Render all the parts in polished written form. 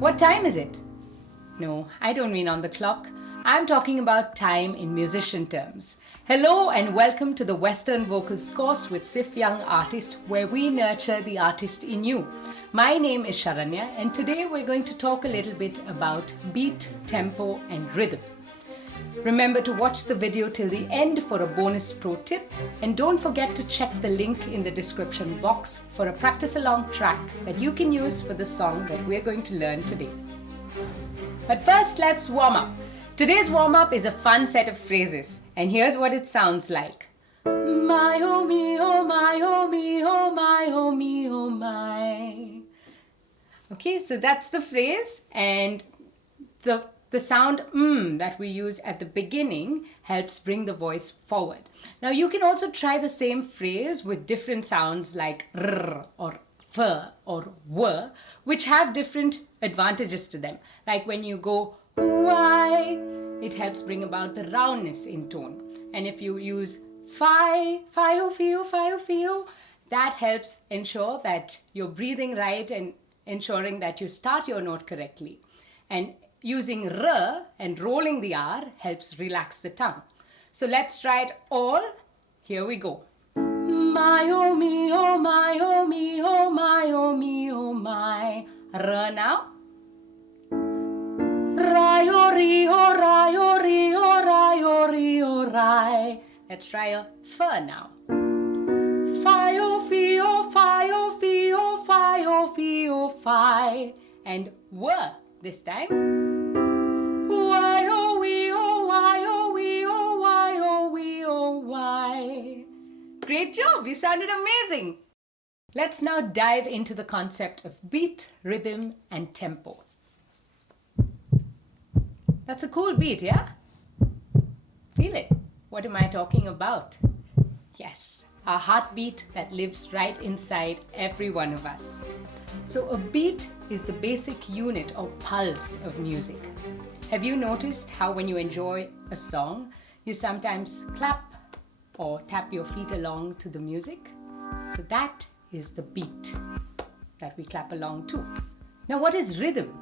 What time is it? No, I don't mean on the clock. I'm talking about time in musician terms. Hello and welcome to the Western Vocals course with SIFF Young Artiste, where we nurture the artist in you. My name is Sharanya, and today we're going to talk a little bit about beat, tempo and rhythm. Remember to watch the video till the end for a bonus pro tip, and don't forget to check the link in the description box for a practice along track that you can use for the song that we're going to learn today. But first, let's warm up. Today's warm up is a fun set of phrases, and here's what it sounds like. My oh me oh my oh me oh my oh me oh my. Okay, so that's the phrase, and the sound that we use at the beginning helps bring the voice forward. Now you can also try the same phrase with different sounds like r or f or w, which have different advantages to them. Like when you go why, it helps bring about the roundness in tone. And if you use fi o fi o, that helps ensure that you're breathing right and ensuring that you start your note correctly. And using r and rolling the r helps relax the tongue. So let's try it all. Here we go. My oh me oh my oh me oh my oh me oh my. R now. Rai o ri o rai o ri o rai o ri o rai. Let's try a f now. Fi o fi o fi o fi o fi o fi o fi. And w this time. Why oh we oh why oh we oh why oh we oh why. Great job, you sounded amazing. Let's now dive into the concept of beat, rhythm and tempo. That's a cool beat, yeah? Feel it. What am I talking about? Yes, our heartbeat that lives right inside every one of us. So a beat is the basic unit or pulse of music. Have you noticed how when you enjoy a song, you sometimes clap or tap your feet along to the music? So that is the beat that we clap along to. Now what is rhythm?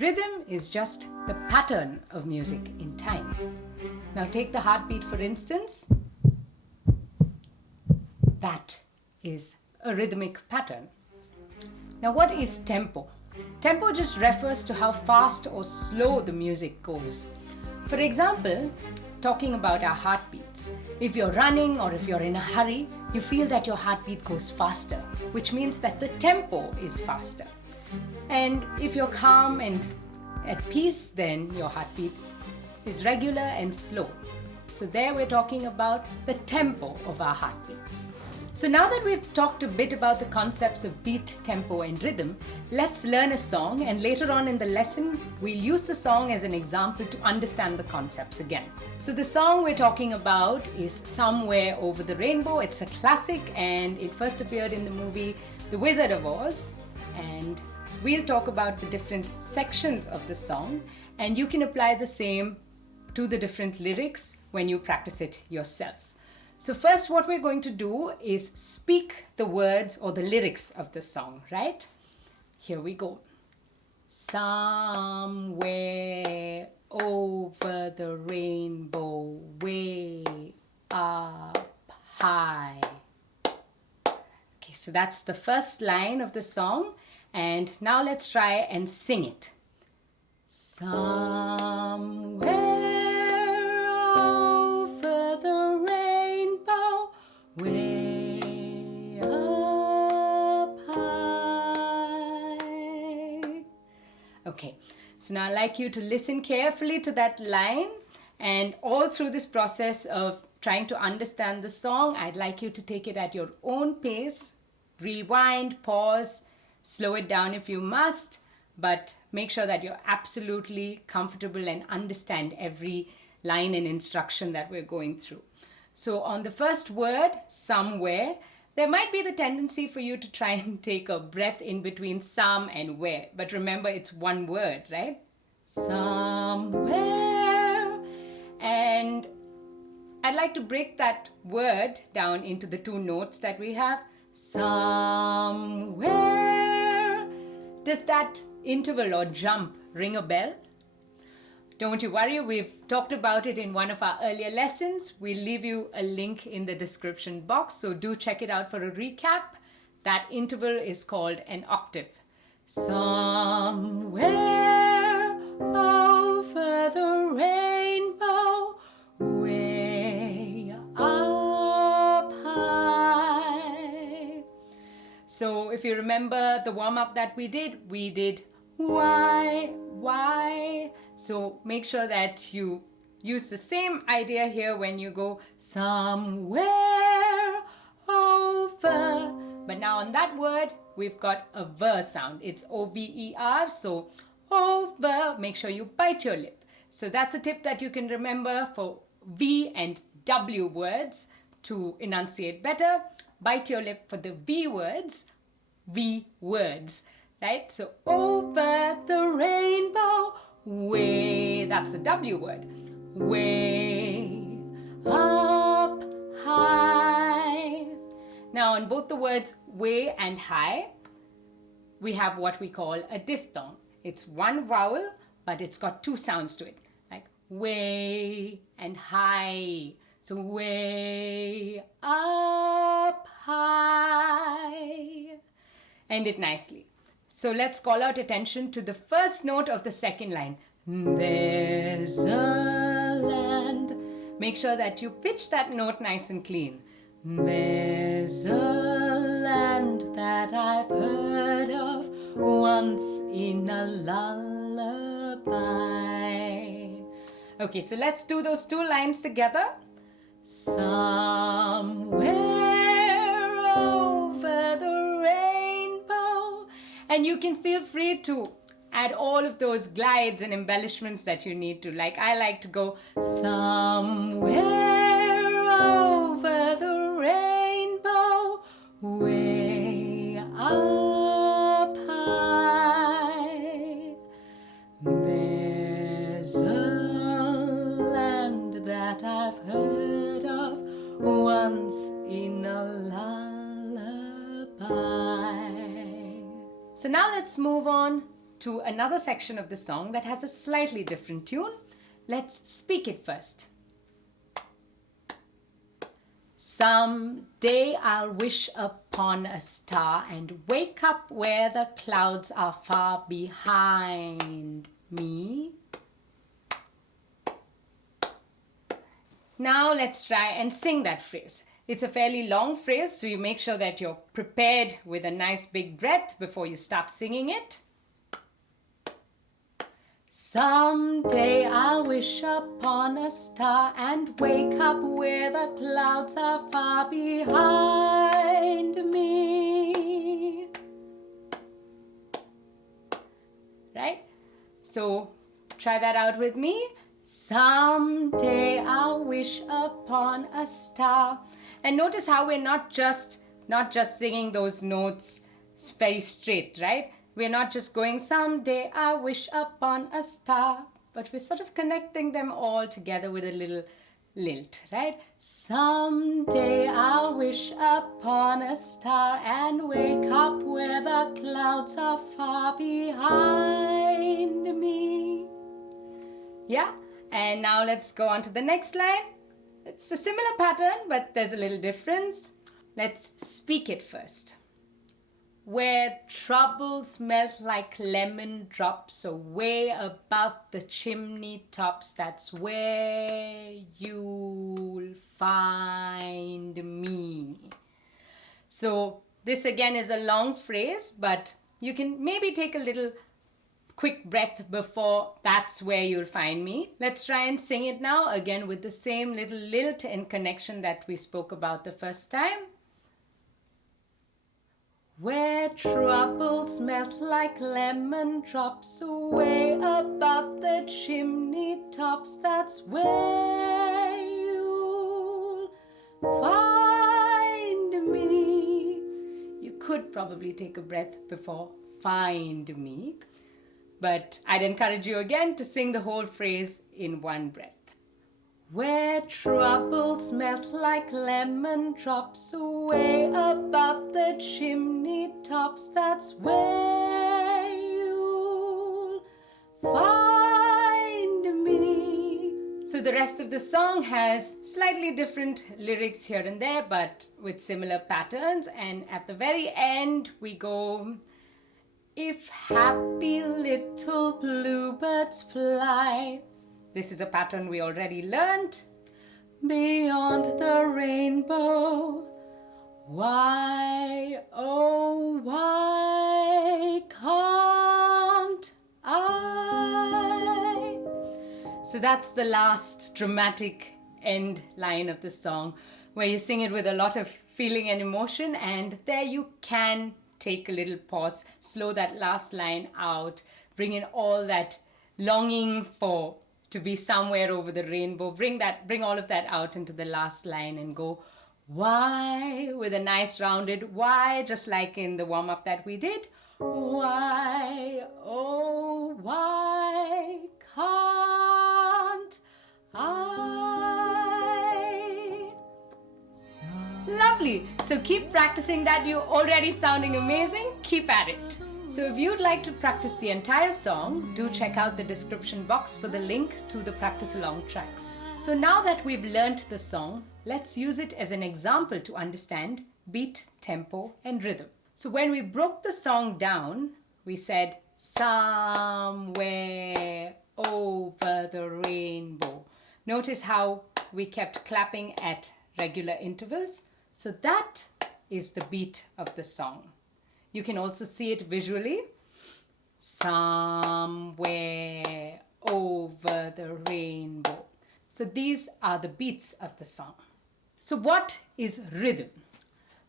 Rhythm is just the pattern of music in time. Now take the heartbeat for instance. That is a rhythmic pattern. Now what is tempo? Tempo just refers to how fast or slow the music goes. For example, talking about our heartbeats. If you're running or if you're in a hurry, you feel that your heartbeat goes faster, which means that the tempo is faster. And if you're calm and at peace, then your heartbeat is regular and slow. So there we're talking about the tempo of our heartbeats. So now that we've talked a bit about the concepts of beat, tempo and rhythm, let's learn a song, and later on in the lesson, we'll use the song as an example to understand the concepts again. So the song we're talking about is Somewhere Over the Rainbow. It's a classic and it first appeared in the movie The Wizard of Oz. And we'll talk about the different sections of the song, and you can apply the same to the different lyrics when you practice it yourself. So first what we're going to do is speak the words or the lyrics of the song, right? Here we go. Somewhere over the rainbow, way up high. Okay, so that's the first line of the song. And now let's try and sing it. Somewhere over the rainbow, way up high. Okay, so now I'd like you to listen carefully to that line, and all through this process of trying to understand the song, I'd like you to take it at your own pace. Rewind, pause, slow it down if you must, but make sure that you're absolutely comfortable and understand every line and instruction that we're going through. So on the first word, somewhere, there might be the tendency for you to try and take a breath in between some and where. But remember, it's one word, right? Somewhere. And I'd like to break that word down into the two notes that we have. Somewhere Does that interval or jump ring a bell? Don't you worry, we've talked about it in one of our earlier lessons. We'll leave you a link in the description box, so do check it out for a recap. That interval is called an octave. Somewhere over the rainbow, way up high. So if you remember the warm-up that we did why. So make sure that you use the same idea here when you go somewhere over. But now on that word, we've got a ver sound. It's O-V-E-R, so over. Make sure you bite your lip. So that's a tip that you can remember for V and W words to enunciate better. Bite your lip for the V words, right? So over the rainbow, way, that's the W word, way up high. Now on both the words way and high, we have what we call a diphthong. It's one vowel, but it's got two sounds to it, like way and high. So way up high. End it nicely. So let's call out attention to the first note of the second line. There's a land. Make sure that you pitch that note nice and clean. There's a land that I've heard of once in a lullaby. Okay, so let's do those two lines together. Somewhere over the rainbow. And you can feel free to add all of those glides and embellishments that you need to. Like I like to go somewhere over the rainbow, way up high. There's a land that I've heard of once in a lullaby. So now let's move on to another section of the song that has a slightly different tune. Let's speak it first. Someday I'll wish upon a star and wake up where the clouds are far behind me. Now let's try and sing that phrase. It's a fairly long phrase, so you make sure that you're prepared with a nice big breath before you start singing it. Someday I'll wish upon a star and wake up where the clouds are far behind me. Right? So try that out with me. Someday I'll wish upon a star. And notice how we're not just singing those notes very straight, right? We're not just going someday I wish upon a star, but we're sort of connecting them all together with a little lilt, right? Someday I'll wish upon a star and wake up where the clouds are far behind me. Yeah? And now let's go on to the next line. It's a similar pattern, but there's a little difference. Let's speak it first. Where troubles melt like lemon drops away above the chimney tops, that's where you'll find me. So this again is a long phrase, but you can maybe take a little quick breath before that's where you'll find me. Let's try and sing it now, again with the same little lilt and connection that we spoke about the first time. Where troubles melt like lemon drops away above the chimney tops, that's where you'll find me. You could probably take a breath before find me, but I'd encourage you again to sing the whole phrase in one breath. Where troubles melt like lemon drops away above the chimney tops, that's where So the rest of the song has slightly different lyrics here and there, but with similar patterns. And at the very end, we go, if happy little bluebirds fly. This is a pattern we already learned. Beyond the rainbow, why, oh, why can't I? So that's the last dramatic end line of the song, where you sing it with a lot of feeling and emotion, and there you can take a little pause, slow that last line out, bring in all that longing for to be somewhere over the rainbow, bring all of that out into the last line and go, why, with a nice rounded why, just like in the warm-up that we did. Why, oh, why can't I? Lovely. So keep practicing that. You're already sounding amazing. Keep at it. So if you'd like to practice the entire song, do check out the description box for the link to the practice along tracks. So now that we've learnt the song, let's use it as an example to understand beat, tempo, and rhythm. So when we broke the song down, we said somewhere over the rainbow. Notice how we kept clapping at regular intervals. So that is the beat of the song. You can also see it visually. Somewhere over the rainbow. So these are the beats of the song. So what is rhythm?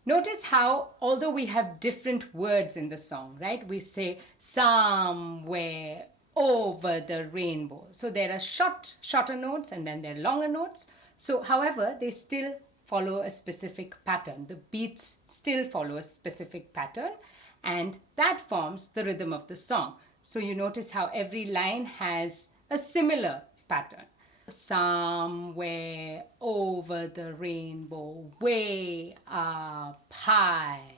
Notice how, although we have different words in the song, right? We say somewhere over the rainbow. So there are shorter notes and then there are longer notes. So however, they still follow a specific pattern. The beats still follow a specific pattern, and that forms the rhythm of the song. So you notice how every line has a similar pattern. Somewhere over the rainbow, way up high,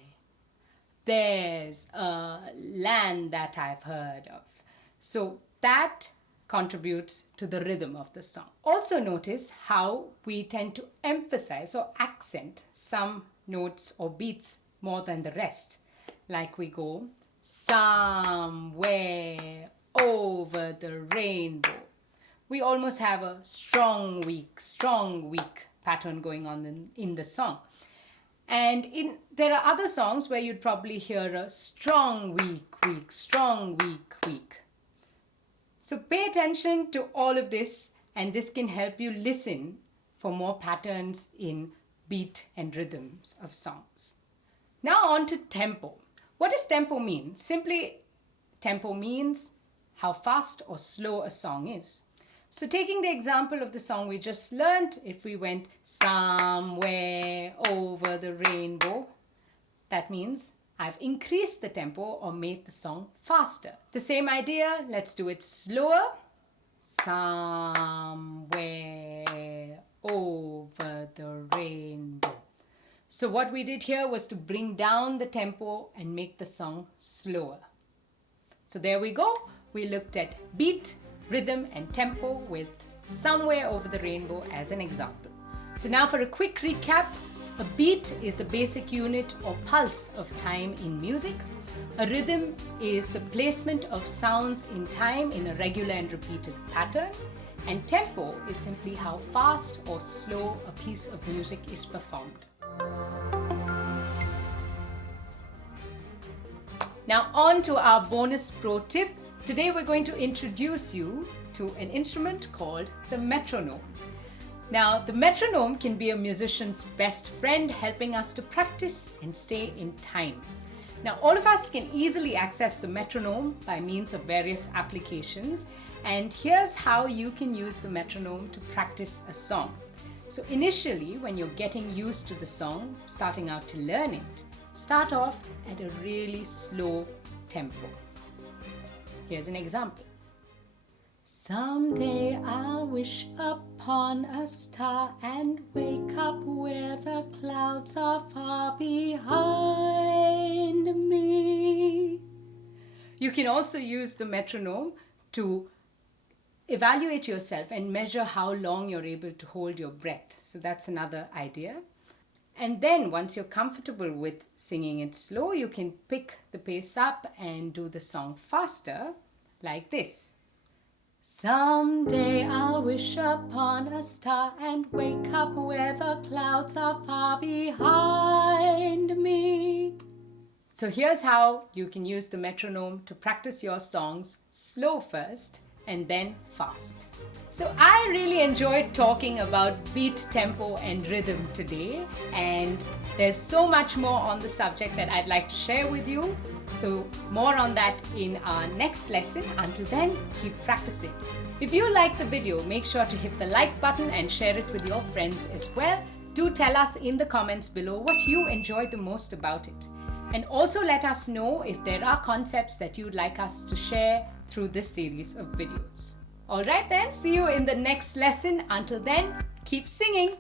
there's a land that I've heard of. So that contributes to the rhythm of the song. Also notice how we tend to emphasize or accent some notes or beats more than the rest. Like we go, somewhere over the rainbow. We almost have a strong, weak pattern going on in the song. And there are other songs where you'd probably hear a strong, weak, strong, weak. So pay attention to all of this, and this can help you listen for more patterns in beat and rhythms of songs. Now on to tempo. What does tempo mean? Simply, tempo means how fast or slow a song is. So taking the example of the song we just learned, if we went somewhere over the rainbow, that means I've increased the tempo or made the song faster. The same idea, let's do it slower. Somewhere over the rainbow. So what we did here was to bring down the tempo and make the song slower. So there we go. We looked at beat, rhythm, and tempo with Somewhere Over the Rainbow as an example. So now for a quick recap, a beat is the basic unit or pulse of time in music. A rhythm is the placement of sounds in time in a regular and repeated pattern. And tempo is simply how fast or slow a piece of music is performed. Now on to our bonus pro tip. Today we're going to introduce you to an instrument called the metronome. Now the metronome can be a musician's best friend, helping us to practice and stay in time. Now all of us can easily access the metronome by means of various applications, and here's how you can use the metronome to practice a song. So initially, when you're getting used to the song, starting out to learn it, start off at a really slow tempo. Here's an example. Someday I'll wish upon a star and wake up where the clouds are far behind me. You can also use the metronome to evaluate yourself and measure how long you're able to hold your breath. So that's another idea. And then once you're comfortable with singing it slow, you can pick the pace up and do the song faster, like this. Someday I'll wish upon a star and wake up where the clouds are far behind me. So here's how you can use the metronome to practice your songs slow first and then fast. So I really enjoyed talking about beat, tempo and rhythm today, and there's so much more on the subject that I'd like to share with you. So more on that in our next lesson. Until then, keep practicing. If you like the video, make sure to hit the like button and share it with your friends as well. Do tell us in the comments below what you enjoyed the most about it. And also let us know if there are concepts that you'd like us to share through this series of videos. Alright then, see you in the next lesson. Until then, keep singing!